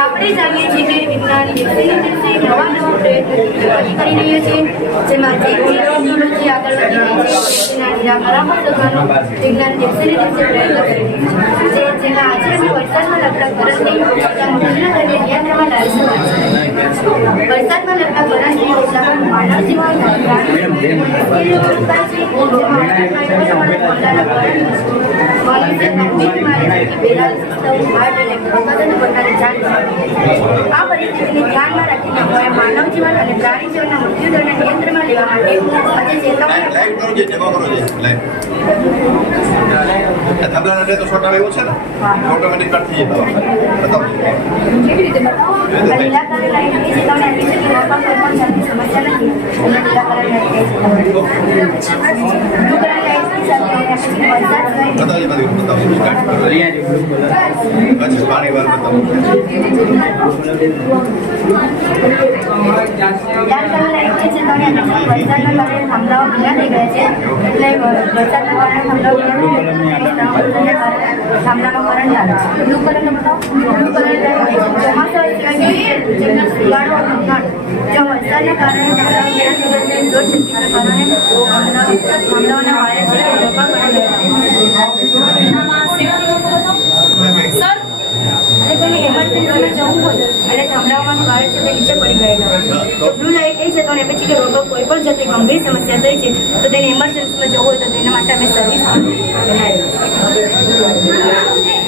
આપણે જાણીએ છીએ કે વિજ્ઞાન નવા નવા પ્રયત્નો કરી રહ્યા છે, જેમાં ટેકનોલોજી આગળ વધી રહી છે, તેના નિરાકરણ શોધવાનો વિજ્ઞાન દિવસે ને દિવસે પ્રયત્ન કરી રહ્યું છે, જેમાં આજે અમે વરસાદમાં લગતા કરંટની નિયંત્રણમાં લાવી શકીએ છીએ. વરસાદમાં લગતા કરંટની યોજનામાં માનવ જીવન આ પરિસ્થિતિને ધ્યાનમાં રાખીને અમારે માનવ જીવન અને પ્રાણી જીવનના મૃત્યુદરને નિયંત્રણમાં લેવા માટે આજે થાંભલાઓ ભીના થઈ ગયા છે, એટલે વરસાદના કારણે થાંભલામાં કરંટ આવે છે. બ્લુ કલરનો બતાવો. બ્લુ કલર ચોમાસા શિયાળો જો વરસાદના કારણે જોર શક્તિના કારણે થાંભલાઓના વાયર છે કોઈને એમરજન્સીમાં જવું હોય અને થાંભલાઓમાં વાયર છે તે નીચે પડી ગયેલા હોય છે, તો બ્લુ લાઇટ એ છે તો એને પછી કે રોગો કોઈ પણ જાતે ગંભીર સમસ્યા થઈ છે તો તેને એમરજન્સીમાં જવું હોય તો તેના માટે અમે સર્વિસ બનાવી છે.